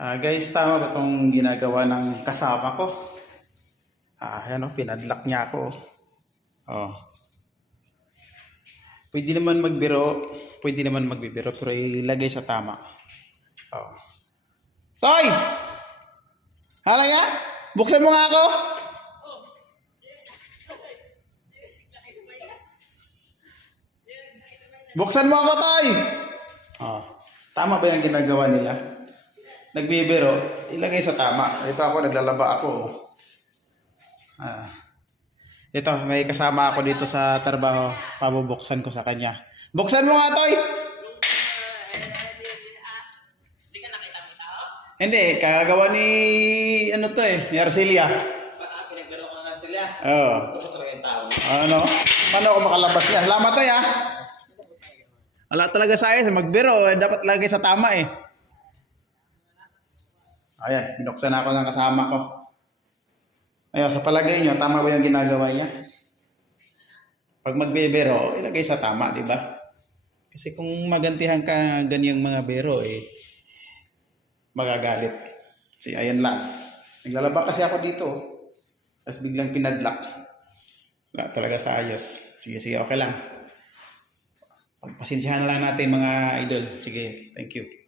Guys, tama ba itong ginagawa ng kasama ko? Ayan o, pinadlock niya ako. Oh. Pwede naman magbiro, pwede naman magbibiro, pero ilagay sa tama. Oh. Soy! Hala nga? Buksan mo nga ako! Buksan mo ako, Toy! Oh. Tama ba yung ginagawa nila? Nagbibiro, ilagay sa tama. Ito ako, naglalaba ako. Ito, may kasama ako dito sa trabaho. Pabubuksan ko sa kanya. Buksan mo nga, Toy! Hindi ka nakita mo tao? Hindi, kagagawa ni, ano to ni Arcelia. Pinagbiro ko nga sila. Oo. Gusto talaga yung tao. Ano? Paano ako makalabas niya? Salamat, Toy, ha? Wala talaga sa ayos. Magbiro, dapat lagay sa tama, Ayan, binuksan ako ng kasama ko. Ayun, sa palagay nyo, tama ba yung ginagawa niya? Pag magbebero, ilagay sa tama, di ba? Kasi kung magantihan ka ganyang mga bero, magagalit. Kasi ayan lang. Naglalaba kasi ako dito. Tapos biglang pinadlock. Wala talaga sa ayos. Sige, okay lang. Pagpasensyahan na lang natin mga idol. Sige, thank you.